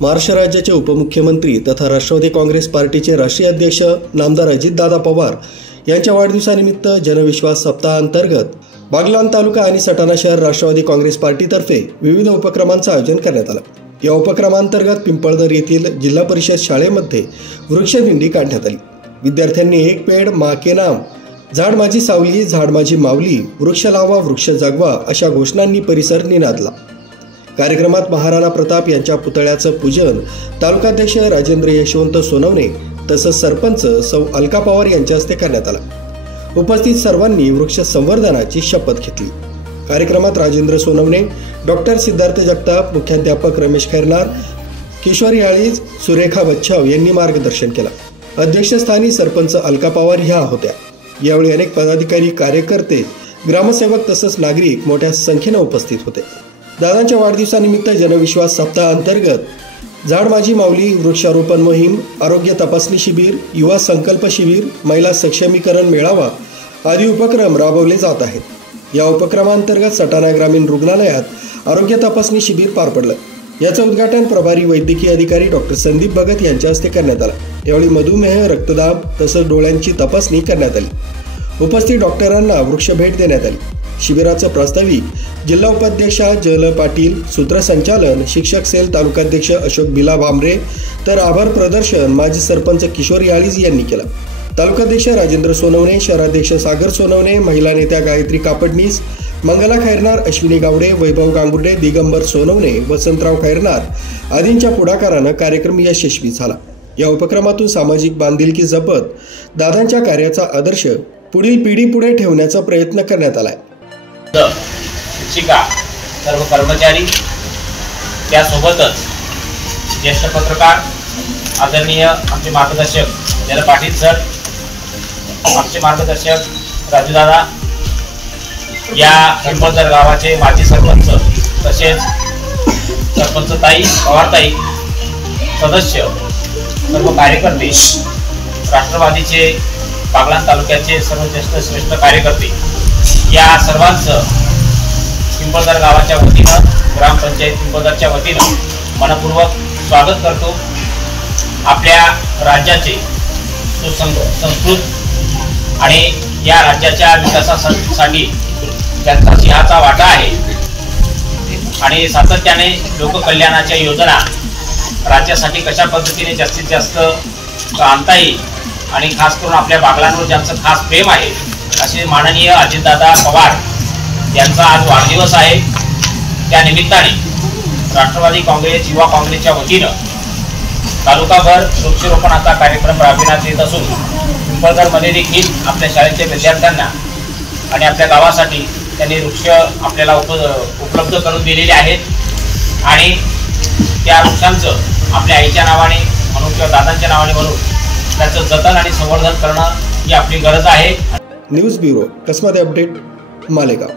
महाराष्ट्र राज्याचे उपमुख्यमंत्री तथा राष्ट्रवादी काँग्रेस पार्टीचे राष्ट्रीय अध्यक्ष नामदार अजितदादा पवार यांच्या वाढदिवसानिमित्त जनविश्वास सप्ताहांतर्गत बागलाण तालुका आणि सटाणा शहर राष्ट्रवादी काँग्रेस पार्टीतर्फे विविध उपक्रमांचं आयोजन करण्यात आलं। या उपक्रमांतर्गत पिंपळदर येथील जिल्हा परिषद शाळेमध्ये वृक्षदिंडी काढण्यात आली। विद्यार्थ्यांनी एक पेड़ माँ के नाम, झाड माझी सावली, झाड माझी माऊली, वृक्ष लावा वृक्ष जगवा अशा घोषणांनी परिसर निनादला। कार्यक्रमात महाराणा प्रताप यांच्या पुतळ्याचं पूजन तालुकाध्यक्ष राजेंद्र यशवंत सोनवणे तसंच सरपंच सौ अलका पवार यांच्या हस्ते करण्यात आला। उपस्थित सर्वांनी वृक्ष संवर्धनाची शपथ घेतली। कार्यक्रमात राजेंद्र सोनवणे, डॉक्टर सिद्धार्थ जगताप, मुख्याध्यापक रमेश खैरनार, किशोरी आळीज, सुरेखा बच्छाव यांनी मार्गदर्शन केलं। अध्यक्षस्थानी सरपंच अलका पवार ह्या होत्या। यावेळी अनेक पदाधिकारी, कार्यकर्ते, ग्रामसेवक तसंच नागरिक मोठ्या संख्येने उपस्थित होते। दादांच्या वाढदिवसानिमित्त जनविश्वास सप्ताहांतर्गत झाड माझी माऊली, वृक्षारोपण मोहीम, आरोग्य तपासणी शिबिर, युवा संकल्प शिबिर, महिला सक्षमीकरण मेळावा आदी उपक्रम राबवले जात आहेत। या उपक्रमांतर्गत सटाणा ग्रामीण रुग्णालयात आरोग्य तपासणी शिबिर पार पडलं। याचं उद्घाटन प्रभारी वैद्यकीय अधिकारी डॉक्टर संदीप भगत यांच्या हस्ते करण्यात आलं। यावेळी मधुमेह, रक्तदाब तसंच डोळ्यांची तपासणी करण्यात आली। उपस्थित डॉक्टरांना वृक्ष भेट देण्यात आली। शिबिराचं प्रास्ताविक जिल्हा उपाध्यक्षा जल पाटील, सूत्रसंचालन शिक्षक सेल तालुकाध्यक्ष अशोक बिला भामरे, तर आभार प्रदर्शन माजी सरपंच किशोरी आळीज यांनी केलं। तालुकाध्यक्ष राजेंद्र सोनवणे, शहराध्यक्ष सागर सोनवणे, महिला नेत्या गायत्री कापडनीस, मंगला खैरनार, अश्विनी गावडे, वैभव गांगुर्डे, दिगंबर सोनवणे, वसंतराव खैरनार आदींच्या पुढाकारानं कार्यक्रम यशस्वी झाला। या उपक्रमातून सामाजिक बांधिलकी जपत दादांच्या कार्याचा आदर्श पुढील पिढी पुढे ठेवण्याचा प्रयत्न करण्यात आलाय। शिक्षिका, सर्व कर्मचारी, त्यासोबतच ज्येष्ठ पत्रकार, आदरणीय आमचे मार्गदर्शक जल पाटील सर, आमचे मार्गदर्शक राजूदादा, या पिंपळदर गावाचे माजी सरपंच तसेच सरपंच ताई, पवारताई, सदस्य, सर्व कार्यकर्ते, राष्ट्रवादीचे बागलाण तालुक्याचे सर्व ज्येष्ठ श्रेष्ठ कार्यकर्ते, या सर्वांचं पिंपळदर गावाच्या वतीनं, ग्रामपंचायत पिंपळदरच्या वतीनं मनपूर्वक स्वागत करतो। आपल्या राज्याचे सुसंस्कृत आणि या राज्याच्या विकासासाठी त्यांचा सिंहाचा वाटा आहे आणि सातत्याने लोककल्याणाच्या योजना राज्यासाठी कशा पद्धतीने जास्तीत जास्त आणता येईल आणि खास करून आपल्या बागलांवर ज्यांचं खास प्रेम आहे असे माननीय अजितदादा पवार यांचा आज वाढदिवस आहे। त्या निमित्ताने राष्ट्रवादी काँग्रेस, युवा काँग्रेसच्या वतीनं तालुकाभर वृक्षारोपणाचा कार्यक्रम राबविण्यात येत असून पिंपळदरमध्ये देखील आपल्या शाळेच्या विद्यार्थ्यांना आणि आपल्या गावासाठी त्यांनी वृक्ष आपल्याला उपलब्ध करून दिलेले आहेत आणि त्या वृक्षांचं आपल्या आईच्या नावाने म्हणून किंवा दादांच्या नावाने म्हणून त्याचं जतन आणि संवर्धन करणं ही आपली गरज आहे। News bureau, Kasmade update, Malegaon.